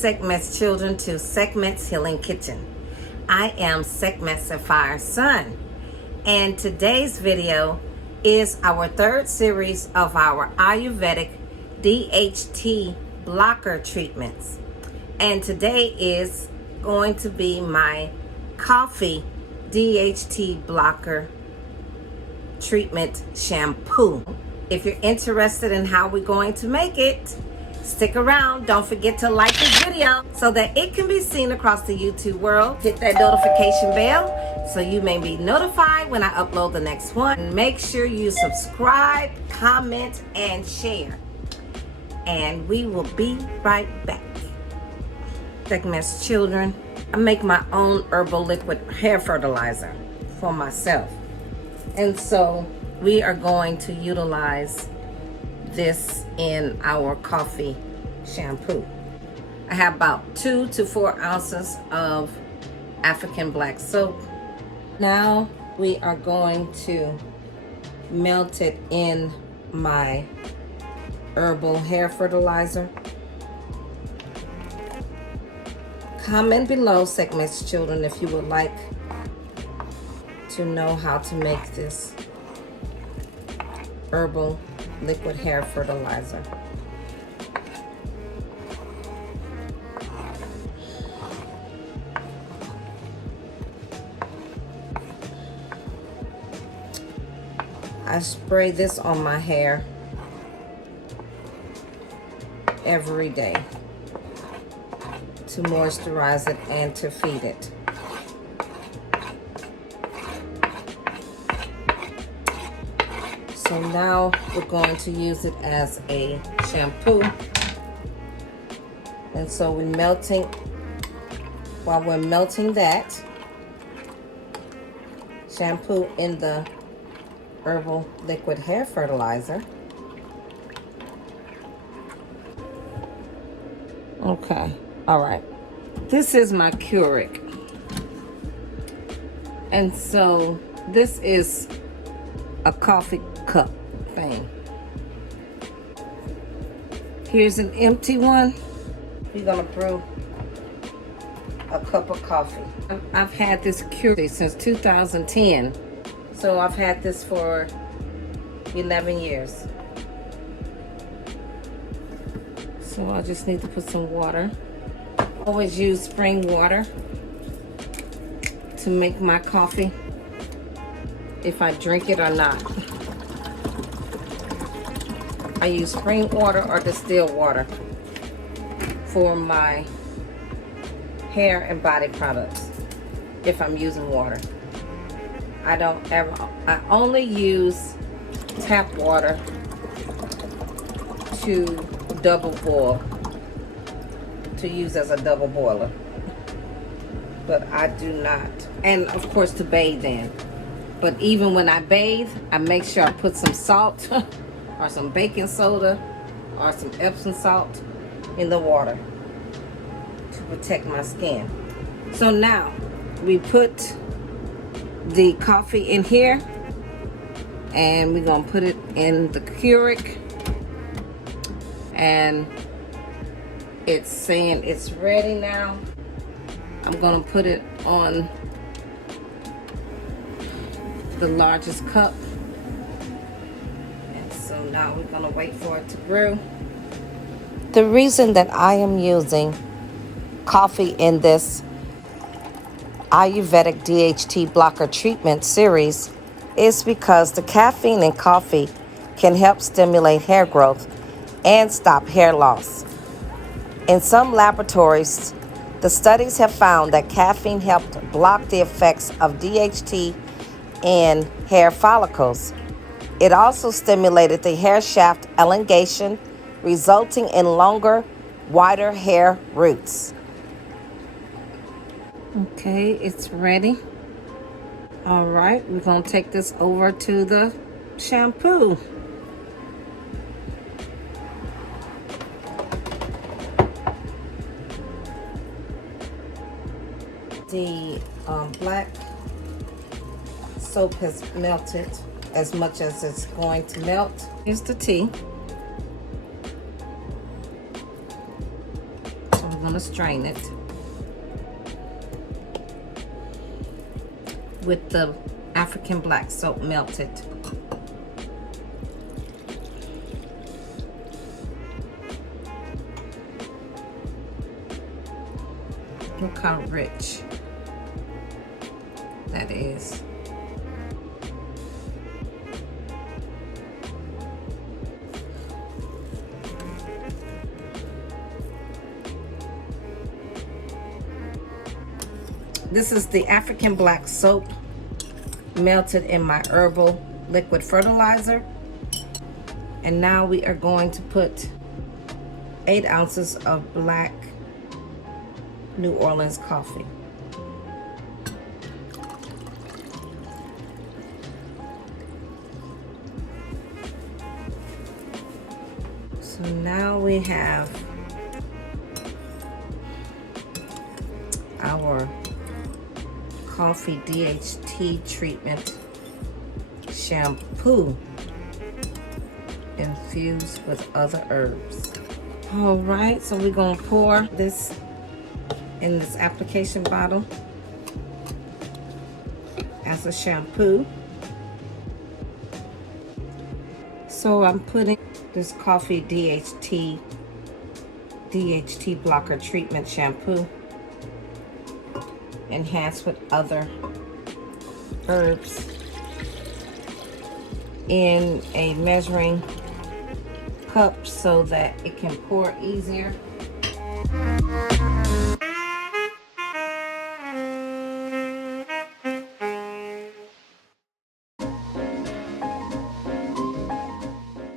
Sekhmet's children to Sekhmet's Healing Kitchen. I am Sekhmet SapphyreSun, and today's video is our third series of our Ayurvedic DHT blocker treatments. And today is going to be my coffee DHT blocker treatment shampoo. If you're interested in how we're going to make it, stick around. Don't forget to like this video so that it can be seen across the YouTube world. Hit that notification bell so you may be notified when I upload the next one. Make sure you subscribe, comment, and share. And we will be right back. Sekhmet's children, I make my own herbal liquid hair fertilizer for myself. And so we are going to utilize this in our coffee shampoo. I have about 2 to 4 ounces of African black soap. Now we are going to melt it in my herbal hair fertilizer. Comment below, Sekhmet's children, if you would like to know how to make this herbal liquid hair fertilizer. I spray this on my hair every day to moisturize it and to feed it. So now we're going to use it as a shampoo. And so while we're melting that shampoo in the herbal liquid hair fertilizer. Okay, all right. This is my Keurig. And so this is a coffee cup thing. Here's an empty one. You're gonna brew a cup of coffee. I've had this Keurig since 2010, so I've had this for 11 years. So I just need to put some water. Always use spring water to make my coffee, if I drink it or not. I use spring water or distilled water for my hair and body products if I'm using water. I only use tap water to double boil, to use as a double boiler. But I do not, and of course to bathe in. But even when I bathe, I make sure I put some salt or some baking soda or some Epsom salt in the water to protect my skin. So now we put the coffee in here and we're gonna put it in the Keurig, and it's saying it's ready now. I'm gonna put it on the largest cup. And so now we're gonna wait for it to brew. The reason that I am using coffee in this Ayurvedic DHT blocker treatment series is because the caffeine in coffee can help stimulate hair growth and stop hair loss. In some laboratories, the studies have found that caffeine helped block the effects of DHT in hair follicles. It also stimulated the hair shaft elongation, resulting in longer, wider hair roots. Okay, it's ready. All right, we're gonna take this over to the shampoo. The black soap has melted as much as it's going to melt. Here's the tea. So we're going to strain it with the African black soap melted. Look how rich that is. This is the African black soap melted in my Herbal liquid fertilizer. And now we are going to put 8 ounces of black New Orleans coffee. So now we have our coffee DHT treatment shampoo infused with other herbs. All right, so we're gonna pour this in this application bottle as a shampoo. So I'm putting this coffee DHT blocker treatment shampoo enhanced with other herbs in a measuring cup so that it can pour easier.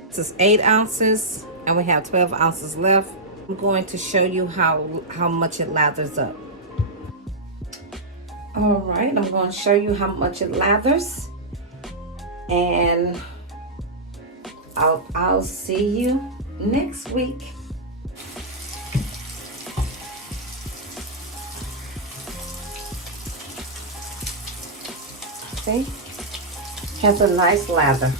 This is 8 ounces and we have 12 ounces left. I'm going to show you how much it lathers up. All right, I'm going to show you how much it lathers, and I'll see you next week. See, has a nice lather.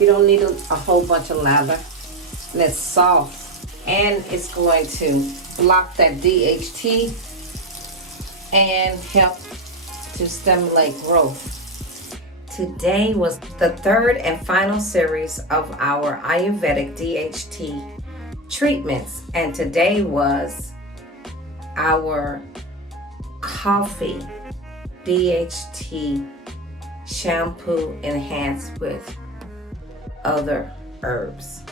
You don't need a whole bunch of lather, and it's soft, and it's going to block that DHT and help to stimulate growth. Today was the third and final series of our Ayurvedic DHT treatments, and today was our coffee DHT shampoo enhanced with other herbs.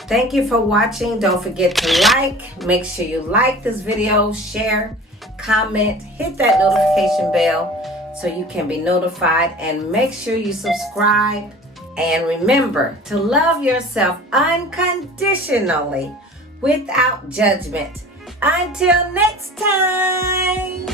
Thank you for watching. Don't forget to like. Make sure you like this video, share, comment, hit that notification bell so you can be notified, and make sure you subscribe. And remember to love yourself unconditionally without judgment. Until next time.